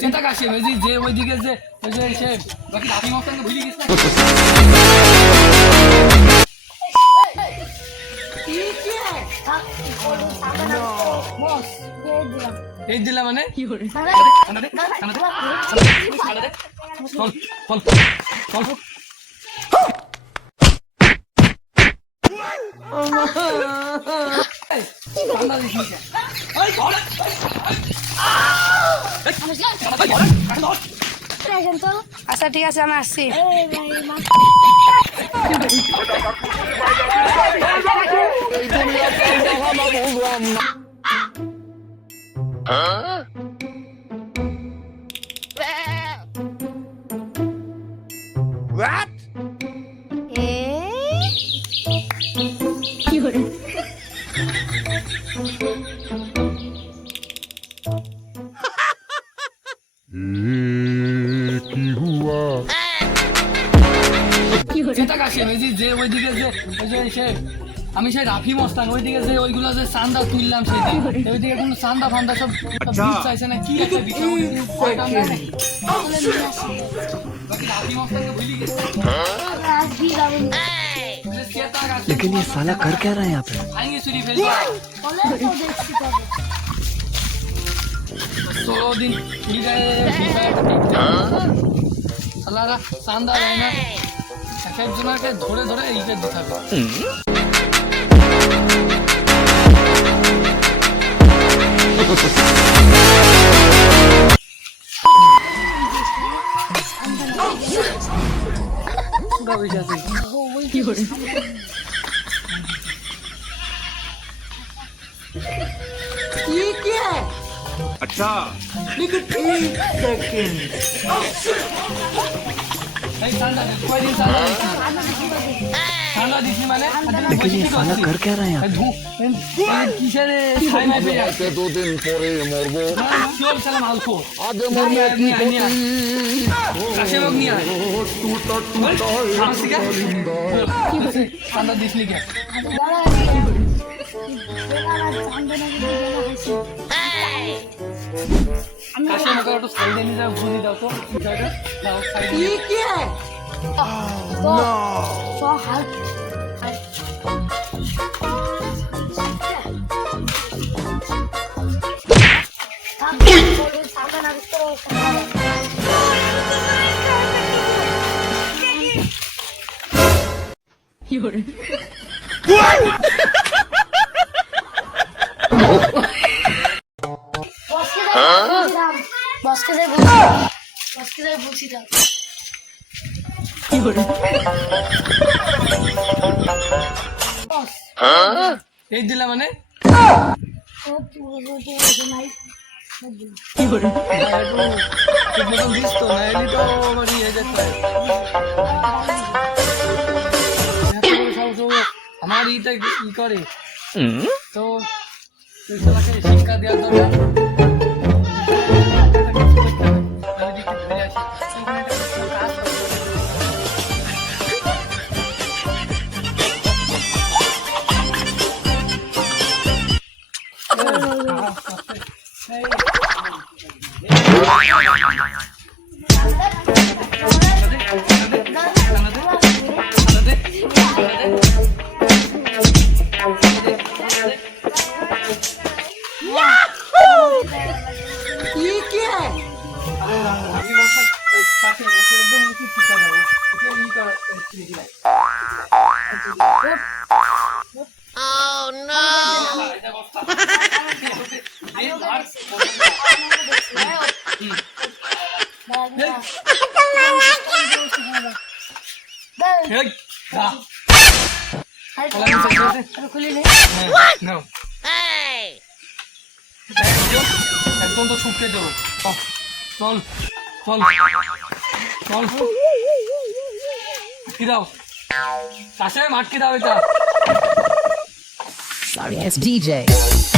সেটা কাছে ওই যে- ওইদিকে যে ওই যে সে বাকি রাফি মস্তানকে ভুলে গেছে এই দিলা মানে? দিস নি। কেন? আচ্ছা ঠিক আছে আমি আসছি ये की हुआ সেটা কাছে ওই যে- যে ওইদিকে যে ওই যে সে আমি সেই রাফি মস্তান ওইদিকে যে ওইগুলো যে চান্দা তুললাম সেদিন ওইদিকে কোনো চান্দা ফান্দা সব সব বিষ চাইছে না কি একটা বিষয় ওইটা আমরা নাকি? বাকি রাফি মস্তানকে ভুলে গেছে যে সেটা কাছে लेकिन ये साला कर क्या रहा है यहाँ पे আইঙ্গি চুরি ফেলবা ষোলো দিন সালারা চান্দা দেয় না এক একজনকে ধরে ধরে এইটা দিতে হবে এই চান্দা अच्छा। लेकिन एक लेकिन ये साला कर क्या रहा है? यहाँ दो दिन परे मरबो। आगे मरने की? कोशिश टूटा टूटा दिसली क्या साला दिख ली क्या? কি নিয়ে কে? কাছে আমাকে একটু সাইডে নিয়ে যাও, তো, বিষয়টা। দাও, মানে আমার ইটা ই করে তো শিক্ষা দেওয়ার দরকার হবে। হ্যাঁ, নাও। একদম তো ছুটকে দেবো চল চল চল আটকে দাও কাছে আটকে দাও এটা Sorry, it's DJ.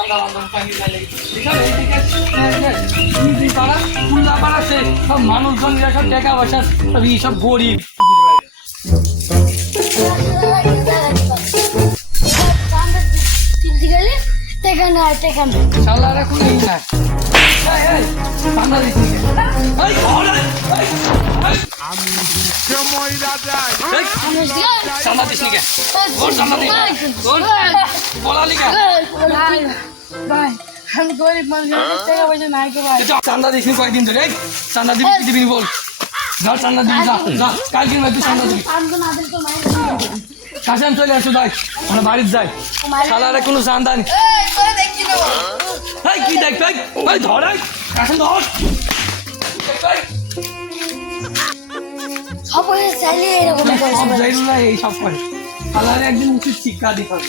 এই দিকে দিয়ে যাই। ঠান্ডা মান্ডা পানি খাইলে। এখানে এইদিকে, এই যে, দুই পাড়া, খুলনা পাড়াতে সব মানুষজন সব টাকা পয়সা সব এই গরিব তিনটি গেলে টেকান হয় টেকান শালার এখন এই না এই, এই, ঠান্ডা দিচ্ছি এই, ঘরে, এই, এই, এই, ঠান্ডা দিস নি কে? ওর ঠান্ডা দিস না। আমি গরিব মানুষ টাকা পয়সা নাই কে ভাই চান্দা দিস কয়েকদিন ধরে চান্দা দিবি দিবি বল চান্দা দিবি কালকে তুই চান্দা দিবি কাশান চলে আসো যাই আমরা বাড়ির যাই শালারে কোনো চান্দা নেই এই কি দেখ এই, এই ধর কাশান ধর এই, সব চাইলে এরকম করে সব জাইরু না এই সব করে শালারে একদিন উচিত শিক্ষা দিতে হবে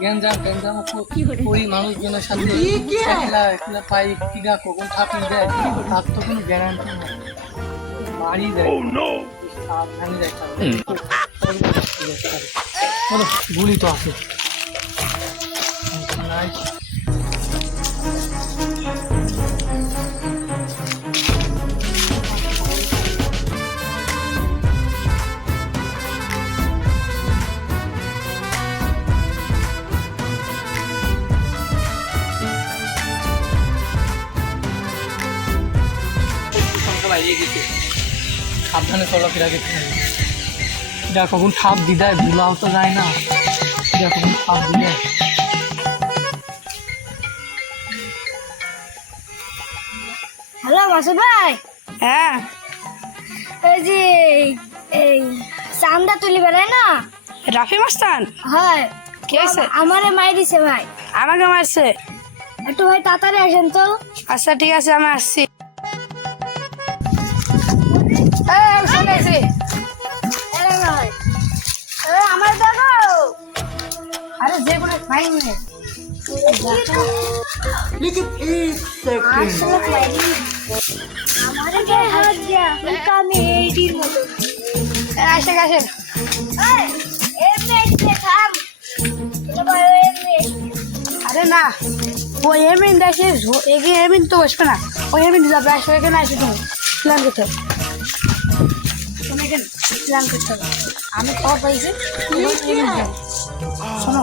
গ্যাঞ্জাম ট্যাঞ্জাম ওই মানুষজনের সাথে একলা একলা পাই কিরা কখন ঠাকুর দেয় তার তো কোনো গ্যারান্টি নেই। বাড়ি দেয়। সাবধানে দেখতে বলো গুলি তো আছে। সাবধানে চলাফেরা করতে হবে যা কখন ঠাপ দিদায় ভুলাও তো যায় না। যা কখন ঠাপ দিদায় হ্যালো মাসুদ ভাই হ্যাঁ। এই যে এই চান্দা তুলি বেড়ায় না? রাফি মাস্তান? হয়। কে আছে? আমারে মাই দিছে ভাই। আমাকে মারছে। একটু ভাই তাড়াতাড়ি আসেন তো। আচ্ছা ঠিক আছে আমি আসছি। আমারে গায়ে হাত দিয়া আমি এইটির মতো আসেন আসেন এমনি আরে না ও এমিন দেখে এগিয়ে এমিন তো বসবে না। ও এমিন যাবে আসবে এখানে আসবে তুমি। প্ল্যান করতে হবে। তুমি এখানে প্ল্যান করতে হবে। আমি খবর পাইছি শোনো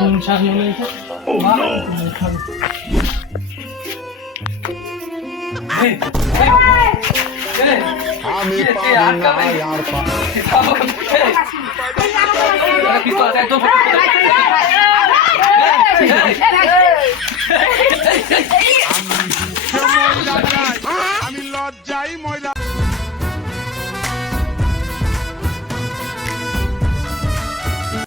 শাক মনে হয়েছে আমি